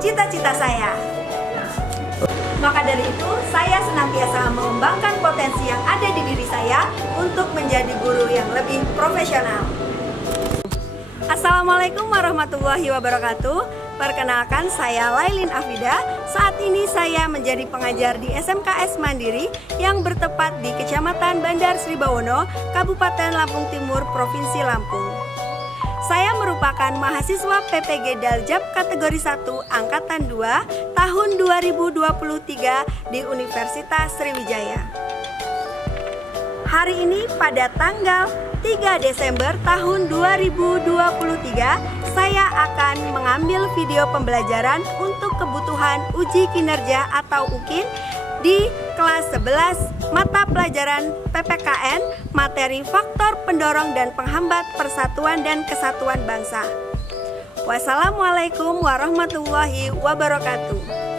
cita-cita saya. Maka dari itu, saya senantiasa mengembangkan potensi yang ada di diri saya untuk menjadi guru yang lebih profesional. Assalamualaikum warahmatullahi wabarakatuh. Perkenalkan, saya Lailin Afida. Saat ini saya menjadi pengajar di SMKS Mandiri yang bertempat di Kecamatan Bandar Sri Bawono, Kabupaten Lampung Timur, Provinsi Lampung. Saya merupakan mahasiswa PPG Daljab kategori 1 Angkatan 2 tahun 2023 di Universitas Sriwijaya. Hari ini pada tanggal 3 Desember tahun 2023, saya akan mengambil video pembelajaran untuk kebutuhan uji kinerja atau UKIN di kelas 11 mata pelajaran PPKN materi faktor pendorong dan penghambat persatuan dan kesatuan bangsa. Wassalamualaikum warahmatullahi wabarakatuh.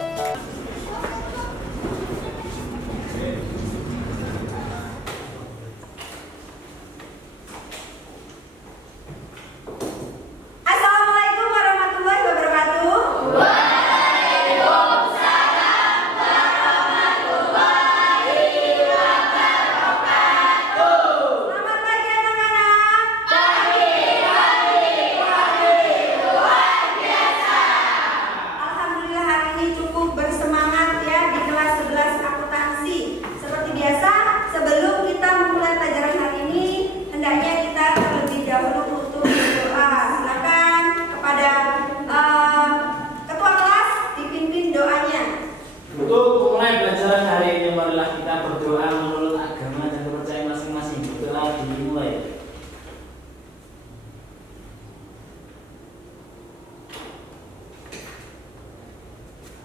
Untuk mulai pelajaran hari ini, marilah kita berdoa menurut agama dan kepercayaan masing-masing. Berdoa dimulai.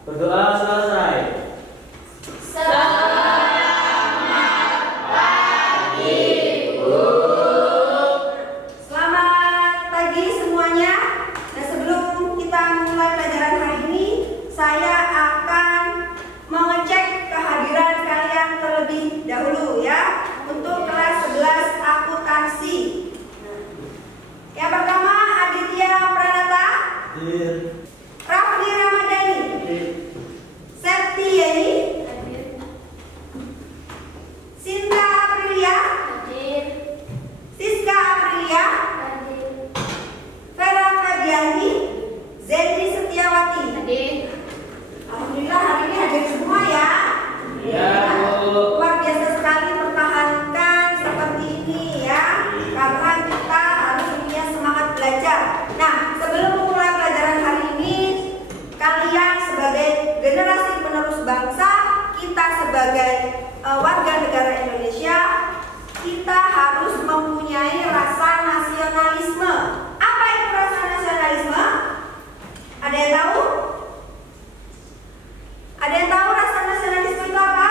Berdoa selesai. Selamat pagi semuanya. Dan sebelum kita mulai pelajaran hari ini, saya akan mengecek kehadiran kalian terlebih dahulu ya, untuk kelas 11 akuntansi. Yang pertama, Aditya Pranata, Rafli Ramadhani, Septiani, Sinta Aprilia, Siska Aprilia, Vera Fadianti, Zeni Setiawati. Alhamdulillah hari ini hadir semua ya. Luar biasa sekali, pertahankan seperti ini ya, karena kita harus punya semangat belajar. Nah, sebelum memulai pelajaran hari ini, kalian sebagai generasi penerus bangsa, kita sebagai warga negara Indonesia, kita harus mempunyai rasa nasionalisme. Apa itu rasa nasionalisme? Ada yang tahu? Ada yang tahu rasa nasionalisme itu apa?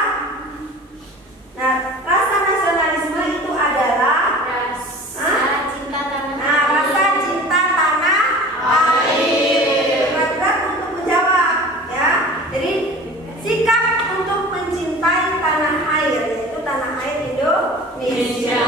Nah, rasa nasionalisme itu adalah rasa cinta tanah air. Berat untuk menjawab ya. Jadi sikap untuk mencintai tanah air, yaitu tanah air Indonesia.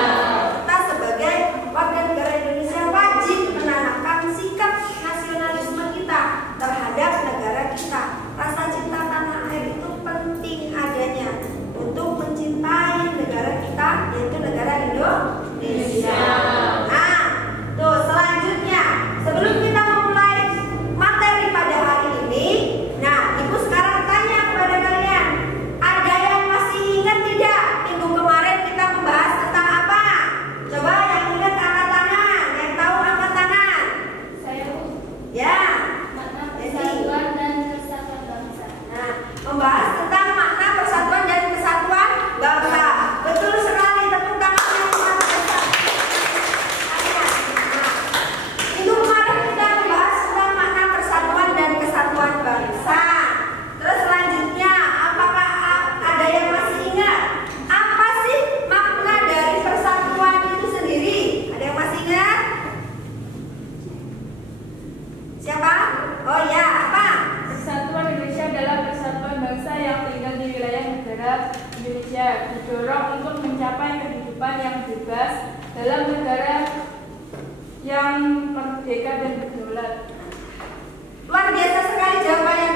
Kita sebagai warga negara Indonesia wajib menanamkan sikap nasionalisme kita terhadap negara kita. Rasa cinta tanah air itu penting adanya untuk mencintai negara kita, yaitu negara Indonesia. Nah, tuh selanjutnya, sebelum kita memulai materi pada hari ini, nah Ibu sekarang tanya kepada kalian, ada yang masih ingat tidak minggu kemarin kita membahas tentang apa? Coba yang ingat angkat tangan, yang tahu angkat tangan. Saya Ya. persatuan dan kesatuan bangsa. Nah, membahas tentang makna persatuan dan kesatuan bangsa. Betul sekali, tepuk tangan yang luar biasa. Nah, minggu kemarin kita membahas tentang makna persatuan dan kesatuan bangsa. Terus selanjutnya, apakah ada yang masih ingat? Apa sih makna dari persatuan itu sendiri? Ada yang masih ingat? Siapa? Oh ya, apa? Persatuan Indonesia adalah persatuan bangsa yang tinggal di wilayah negara Indonesia, didorong untuk mencapai kehidupan yang bebas dalam negara yang merdeka dan berdaulat. Luar biasa sekali jawabannya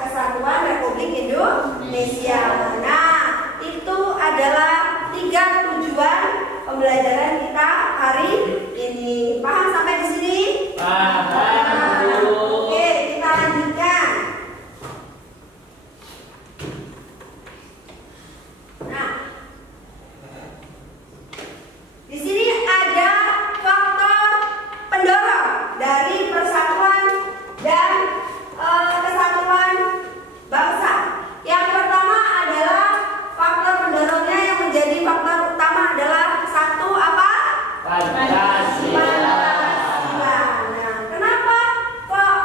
Kesatuan Republik Indonesia. Nah, itu adalah 3 tujuan pembelajaran kita hari ini. Paham sampai di sini? Paham, Bu. Oke, kita lanjutkan. Nah, di sini ada faktor pendorong dari persatuan dan kesatuan bangsa. Yang pertama adalah faktor pendorongnya yang menjadi faktor utama adalah satu apa? Pancasila. Nah, kenapa kok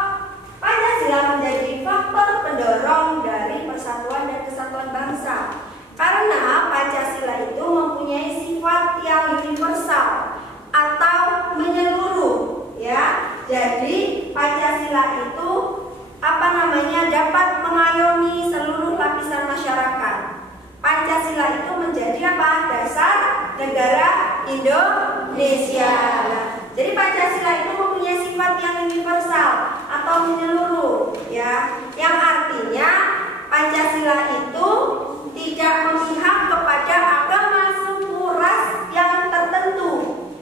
Pancasila menjadi faktor pendorong dari persatuan dan kesatuan bangsa? Karena Pancasila itu mempunyai sifat yang universal atau menyeluruh, ya. Jadi Pancasila itu dapat mengayomi seluruh lapisan masyarakat. Pancasila itu menjadi apa? Dasar negara Indonesia. Jadi Pancasila itu mempunyai sifat yang universal atau menyeluruh, ya. Yang artinya Pancasila itu tidak memihak kepada agama, suku, ras yang tertentu.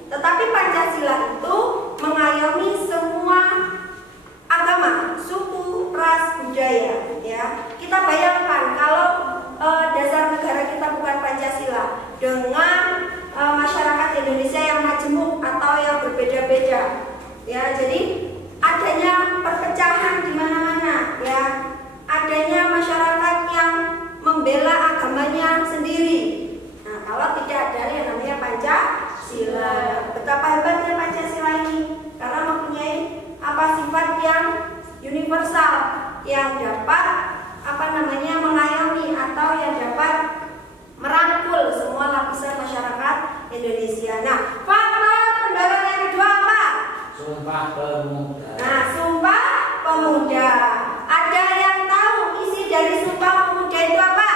Tetapi Pancasila itu mengayomi semua agama, suku, ras, budaya, ya. Kita bayangkan kalau dasar negara kita bukan Pancasila, dengan masyarakat Indonesia yang majemuk atau yang berbeda-beda, ya. Jadi adanya perpecahan di mana-mana, ya. Adanya masyarakat yang membela agamanya sendiri. Nah, kalau tidak ada yang namanya Pancasila, betapa hebatnya Pancasila ini, karena mempunyai sifat yang universal yang dapat mengayomi atau yang dapat merangkul semua lapisan masyarakat Indonesia. Nah, faktor pendorong yang kedua apa? Sumpah Pemuda. Nah, Sumpah Pemuda. Ada yang tahu isi dari Sumpah Pemuda itu apa?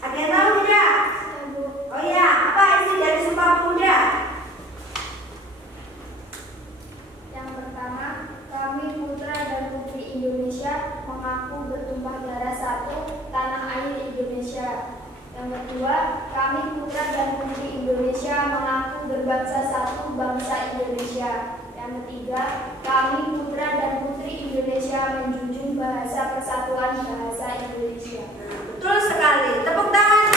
Ada yang tahu tidak? Oh iya, apa isi dari Sumpah Pemuda? Yang pertama, kami putra dan putri Indonesia mengaku bertumpah darah satu tanah air Indonesia. Yang kedua, kami putra dan putri Indonesia mengaku berbangsa satu bangsa Indonesia. Yang ketiga, kami putra dan putri Indonesia menjunjung bahasa persatuan bahasa Indonesia. Betul sekali, tepuk tangan.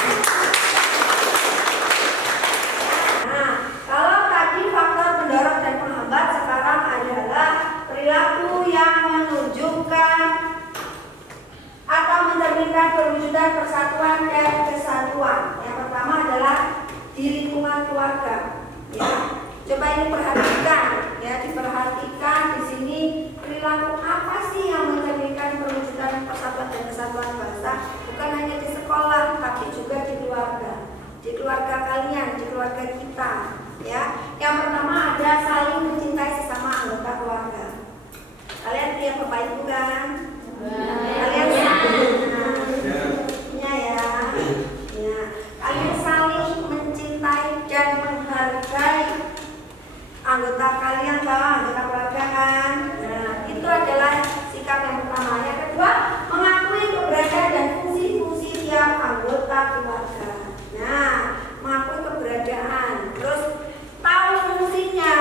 Nah, kalau tadi faktor pendorong dan penghambat, sekarang adalah perilaku yang menunjukkan atau mencerminkan perwujudan persatuan dan kesatuan. Yang pertama adalah di lingkungan keluarga, ya. Coba ini perhatikan, ya, diperhatikan di sini perilaku apa sih yang mencerminkan perwujudan persatuan dan kesatuan bangsa? Bukan hanya di sekolah, tapi juga di keluarga kalian, di keluarga kita, ya. Yang pertama ada saling mencintai sesama anggota keluarga. Kalian punya bapak ibu kan? Kalian punya, ya. Kalian saling mencintai dan menghargai anggota kalian, anggota keluarga kan? Nah, itu adalah sikap yang pertama. Yang kedua, mengakui keberadaan dan fungsi-fungsi tiap anggota keluarga. Nah, mengakui keberadaan, terus tahu fungsinya,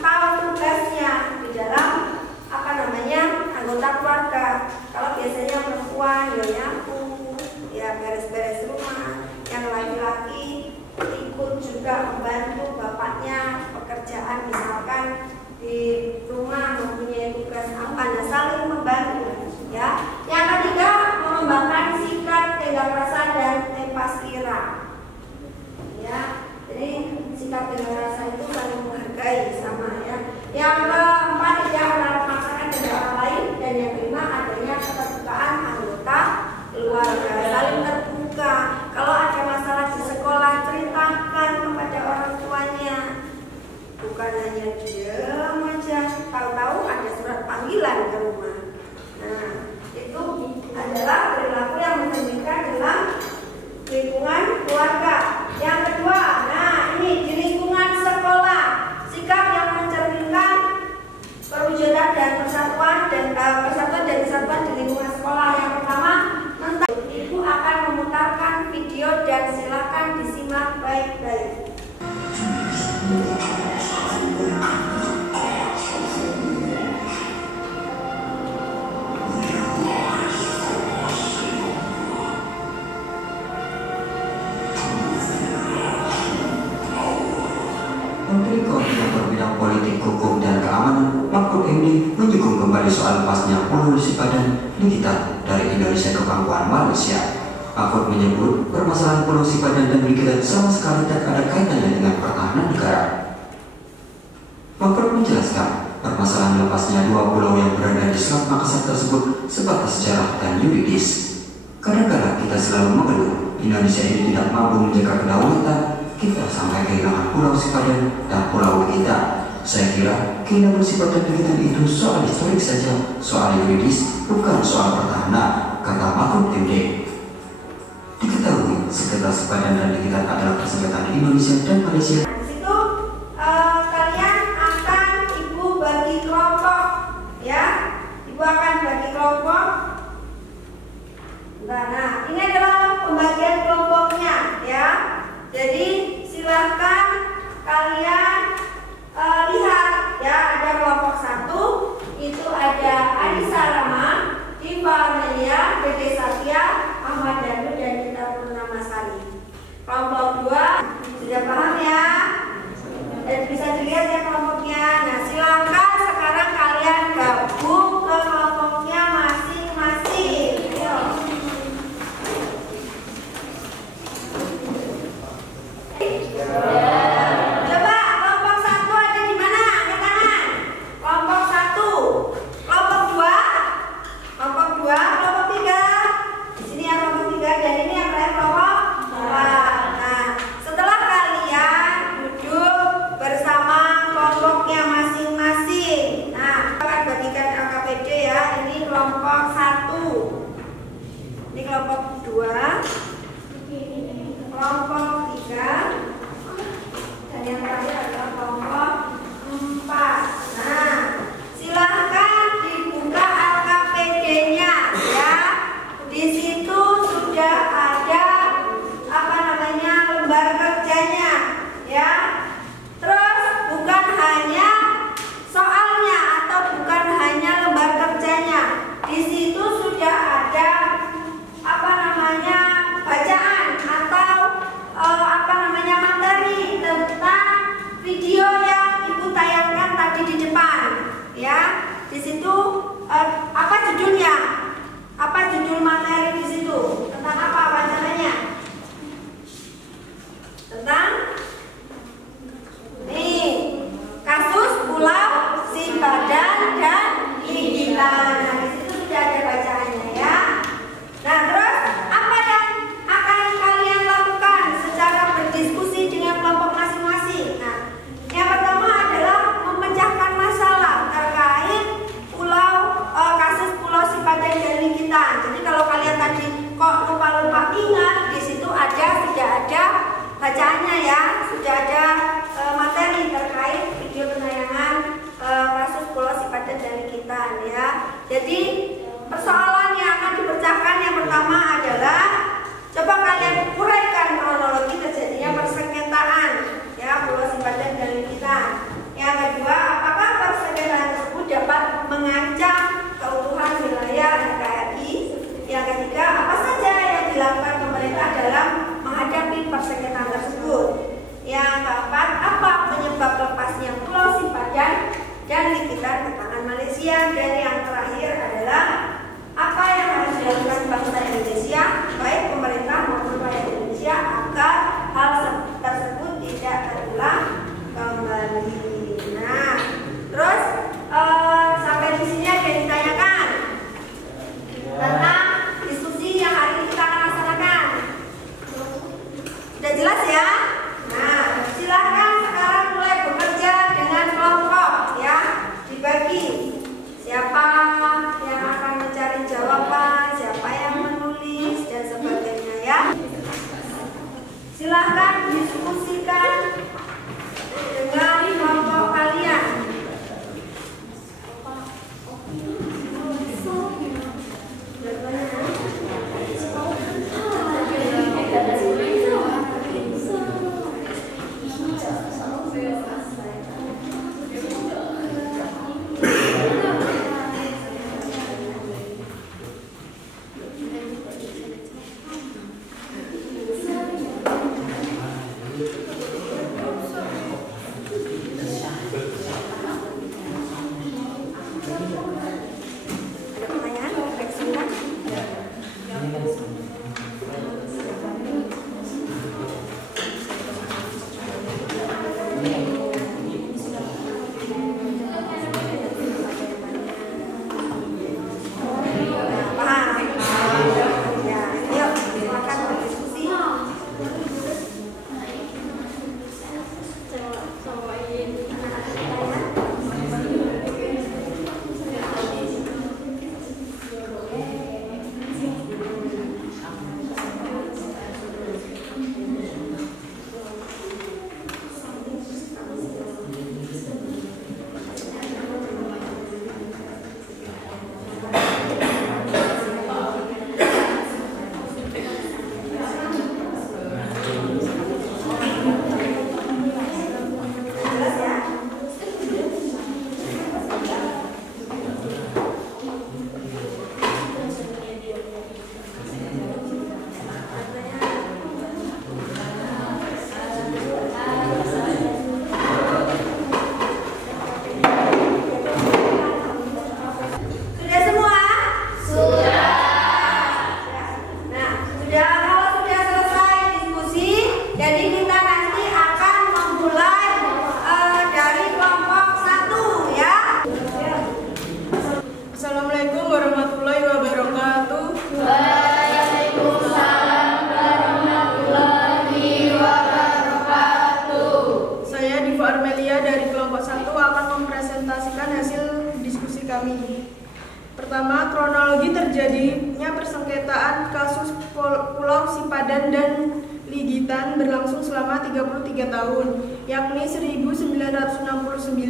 tahu tugasnya di dalam anggota keluarga. Kalau biasanya perempuan ya nyapu, ya beres-beres rumah, yang laki-laki ikut juga membantu bapaknya pekerjaan, misalkan di rumah mempunyai tugas apa, nah saling membantu, ya. Yang ketiga, mengembangkan sikap tenggang rasa dan empatira, ya. Jadi sikap tenggang rasa itu saling menghargai sama, ya. Yang keempat, tidak memaksakan kehendak orang lain, dan yang kelima adanya keterbukaan anggota keluarga, saling terbuka. Kalau ada masalah di sekolah, ceritakan kepada orang tuanya, bukan hanya diam aja, tahu-tahu ada surat panggilan ke rumah. ini menyinggung kembali soal lepasnya Pulau Sipadan Likitan dari Indonesia ke Pangkuan Malaysia. Mahfud menyebut permasalahan Pulau Sipadan dan Likitan sama sekali tak ada kaitannya dengan pertahanan negara. Mahfud menjelaskan permasalahan lepasnya dua pulau yang berada di Selat Makassar tersebut sebatas sejarah dan yuridis. Kadang-kadang kita selalu mengeluh Indonesia ini tidak mampu menjaga kedaulatan kita sampai kehilangan Pulau Sipadan dan Pulau kita. Saya kira kehilangan Sipadan dan Likitan itu soal historik saja, soal yuridis, bukan soal pertahanan, kata Mahfud MD. Diketahui sengketa Sipadan dan Likitan adalah persengketaan Indonesia dan Malaysia. Di situ kalian akan ibu bagi kelompok, ya. Ibu akan bagi kelompok. Nah, ini adalah pembagian kelompoknya, ya. Jadi silahkan kalian lihat, ya. Ada kelompok 1, itu ada Anissa Rama, Diva Amelia, Dede Satya, Ahmad Danu, dan Nita Purnamasari. Kelompok 2 sudah paham ya? Dan bisa dilihat ya kelompoknya. Nah, silakan sekarang kalian gabung ke kelompoknya masing-masing. Ayo. Coba kelompok 1 ada di mana? Angkat tangan. Kelompok 1, kelompok 2, kelompok 2, kelompok 3. Di sini ya kelompok 3 dan ini yang terakhir kelompok 2. Nah, setelah kalian duduk bersama kelompoknya masing-masing. Nah, akan bagikan LKPD ya. Ini kelompok 1. Ini kelompok 2. Kelompok 3. Dan yang terakhir adalah kelompok 4. Nah, silahkan dibuka LKPD-nya ya. Di situ sudah ada lembar kerjanya ya. Terus bukan hanya soalnya atau bukan hanya lembar kerjanya. Di situ sudah ada bacaan atau materi tentang video yang ibu tayangkan tadi di depan ya. Di situ apa judulnya? Apa judul materi di situ? Tentang apa bacaannya? Tentang kasus Pulau Sipadan dan Likitan. Nah, di situ sudah ada bacaannya ya. Nah, terus apa yang akan kalian lakukan secara berdiskusi dengan kelompok masing-masing? Nah, yang pertama adalah memecahkan masalah terkait kasus Pulau Sipadan dan Likitan. Jadi kalau kalian tadi kok lupa-lupa ingat, di situ sudah ada bacaannya ya, sudah ada materi terkait video penayangan kasus Pulau Sipadan dan Likitan ya. Jadi persoalan yang akan dipecahkan yang pertama adalah coba kalian uraikan kronologi terjadinya persengketaan ya Pulau Sipadan dan Likitan. Yang kedua, apakah persengketaan tersebut dapat mengancam keutuhan wilayah NKRI? Yang ketiga, apa saja yang dilakukan pemerintah dalam menghadapi persengketaan tersebut? Yang keempat, apa penyebab lepasnya Pulau Sipadan dan Likitan ke tangan Malaysia? Dan yang terakhir adalah pertama, kronologi terjadinya persengketaan kasus Pulau Sipadan dan Ligitan berlangsung selama 33 tahun, yakni 1969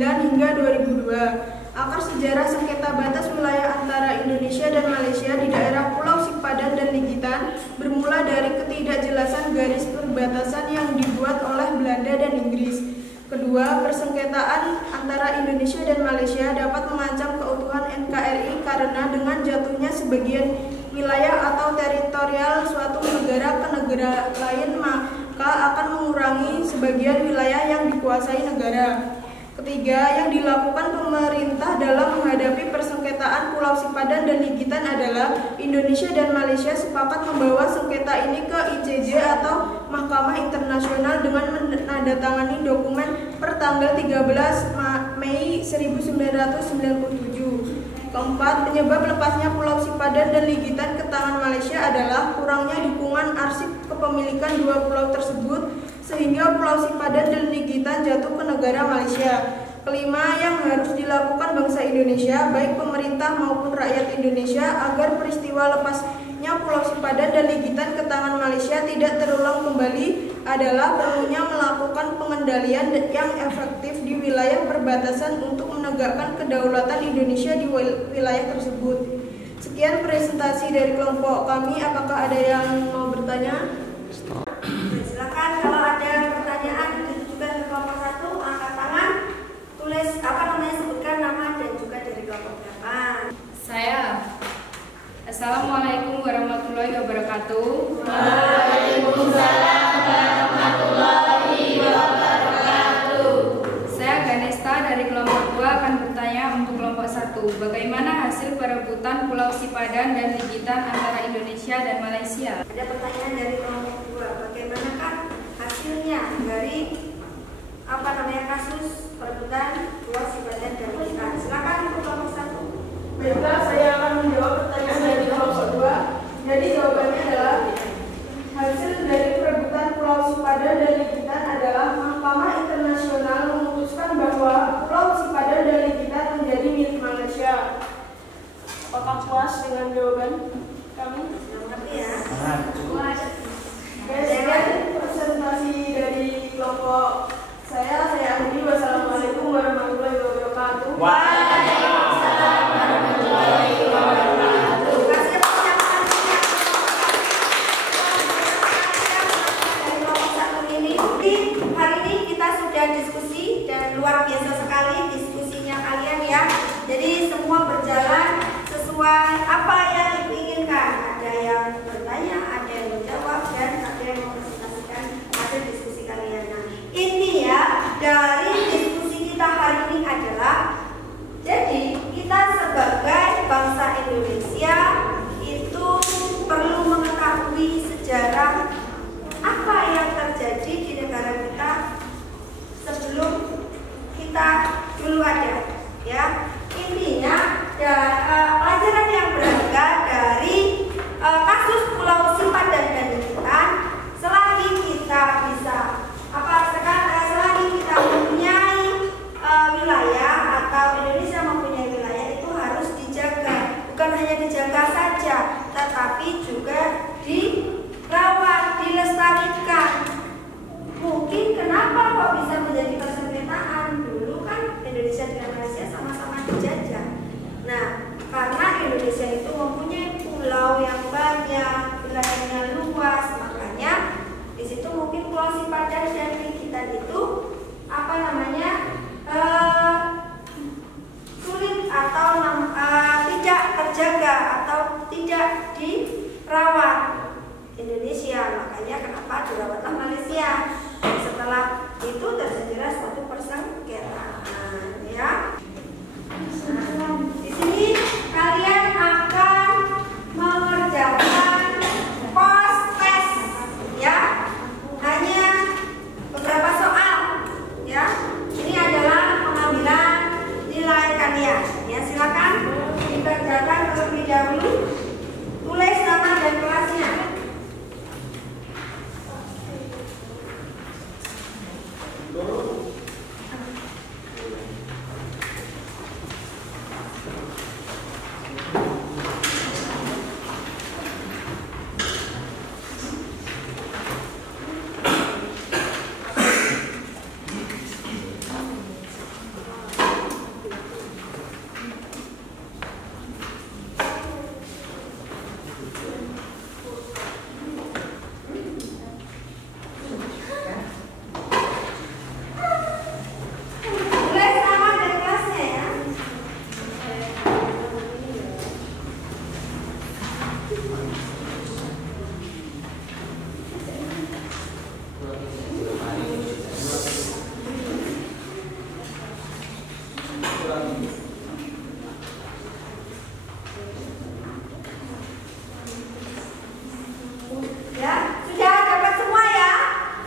hingga 2002. Akar sejarah sengketa batas wilayah antara Indonesia dan Malaysia di daerah Pulau Sipadan dan Ligitan bermula dari ketidakjelasan garis perbatasan yang dibuat oleh Belanda dan Inggris. Kedua, persengketaan antara Indonesia dan Malaysia dapat mengancam keutuhan NKRI karena dengan jatuhnya sebagian wilayah atau teritorial suatu negara ke negara lain maka akan mengurangi sebagian wilayah yang dikuasai negara. Ketiga, yang dilakukan pemerintah dalam menghadapi persengketaan Pulau Sipadan dan Ligitan adalah Indonesia dan Malaysia sepakat membawa sengketa ini ke ICJ atau Mahkamah Internasional dengan menandatangani dokumen per tanggal 13 Mei 1997. Keempat, penyebab lepasnya Pulau Sipadan dan Ligitan ke tangan Malaysia adalah kurangnya dukungan arsip kepemilikan dua pulau tersebut sehingga Pulau Sipadan dan Ligitan jatuh ke negara Malaysia. Kelima, yang harus dilakukan bangsa Indonesia, baik pemerintah maupun rakyat Indonesia, agar peristiwa lepasnya Pulau Sipadan dan Ligitan ke tangan Malaysia tidak terulang kembali adalah perlunya melakukan pengendalian yang efektif di wilayah perbatasan untuk menegakkan kedaulatan Indonesia di wilayah tersebut. Sekian presentasi dari kelompok kami. Apakah ada yang mau bertanya? Silakan kalau ada pertanyaan ditujukan ke kelompok 1, angkat tangan, tulis sebutkan nama dan juga dari kelompok berapa. Saya. Assalamualaikum warahmatullahi wabarakatuh. Waalaikumsalam warahmatullahi wabarakatuh. Saya Ganesta dari kelompok 2 akan bertanya untuk kelompok 1. Bagaimana hasil perebutan Pulau Sipadan dan Ligitan antara Indonesia dan Malaysia? Ada pertanyaan dari kelompok 2. Bagaimanakah hasilnya dari kasus perebutan Pulau Sipadan dan Ligitan? Silakan untuk kelompok 1. Baiklah, saya akan menjawab pertanyaan dari kelompok 2. Jadi jawabannya adalah hasil dari perebutan Pulau Sipadan dan Ligitan adalah Mahkamah Internasional memutuskan bahwa Pulau Sipadan dan Ligitan menjadi milik Malaysia. Apakah puas dengan jawaban kami? Selamat ya. Sekian presentasi dari kelompok saya akhiri. Wassalamualaikum warahmatullahi wabarakatuh. Waalaikumsalam warahmatullahi wabarakatuh. Dari kelompok 1 ini, hari ini kita sudah diskusi dan luar biasa sekali diskusinya kalian ya. Jadi semua berjalan sesuai apa yang diinginkan. Ada yang bertanya, ada yang menjawab, dan ada yang mempresentasikan hasil diskusi kalian. Nah, ini ya dari diskusi kita hari ini adalah, jadi kita sebagai bangsa Indonesia itu perlu mengetahui sejarah apa yang terjadi di negara kita sebelum kita dulu ada ya. Intinya pelajaran yang berharga dari kasus Pulau Sipadan dan Ligitan, selagi kita bisa selagi kita mempunyai wilayah atau Indonesia mempunyai wilayah, itu harus dijaga. Bukan hanya dijaga saja, tetapi juga dirawat, dilestarikan. Mungkin kenapa kok bisa menjadi persengketaan? Dulu kan Indonesia dan Malaysia sama-sama dijajah. Nah, karena Indonesia itu mempunyai pulau yang banyak, wilayahnya luas, makanya di situ mungkin Pulau Sipadan dan Ligitan itu sulit atau tidak terjaga atau tidak dirawat Indonesia, makanya kenapa dirawatlah Malaysia. Setelah itu terjadilah suatu persengketaan ya. Nah, di sini kalian akan mengerjakan post test ya, hanya beberapa soal ya. Ini adalah pengambilan nilai kalian ya. Silakan dikerjakan terlebih dahulu, tulis nama dan kelasnya. Ya, sudah dapat semua ya?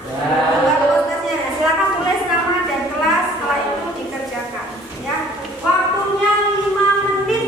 Dapat tugasnya. Silakan tulis nama dan kelas, setelah itu dikerjakan. Ya, waktunya 5 menit.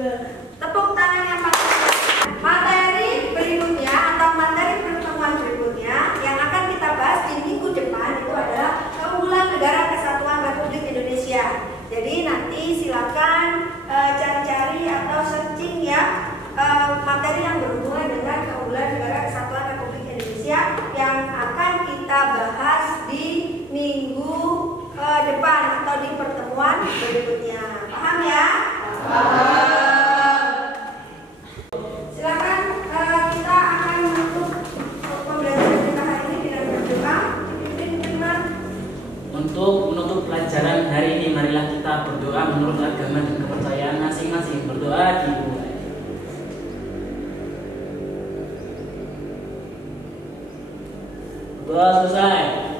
Tepuk tangan yang paling materi berikutnya atau materi pertemuan berikutnya yang akan kita bahas di minggu depan itu adalah keunggulan Negara Kesatuan Republik Indonesia. Jadi nanti silakan cari-cari atau searching ya materi yang berhubungan dengan keunggulan Negara Kesatuan Republik Indonesia yang akan kita bahas di minggu depan atau di pertemuan berikutnya. Paham ya? Silakan kita akan menutup pembelajaran kita hari ini dengan berdoa. Dipimpin firman. Untuk menutup pelajaran hari ini, marilah kita berdoa menurut agama dan kepercayaan masing-masing. Berdoa dimulai. Berdoa selesai.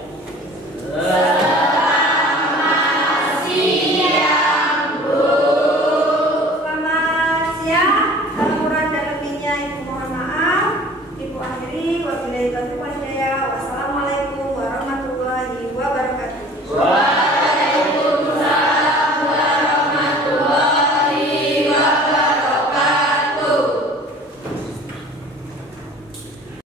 Selamat siang. Kalau kurang dan lebihnya Ibu mohon maaf. Ibu akhiri. Wabillahi taufiq wal hidayah. Wassalamualaikum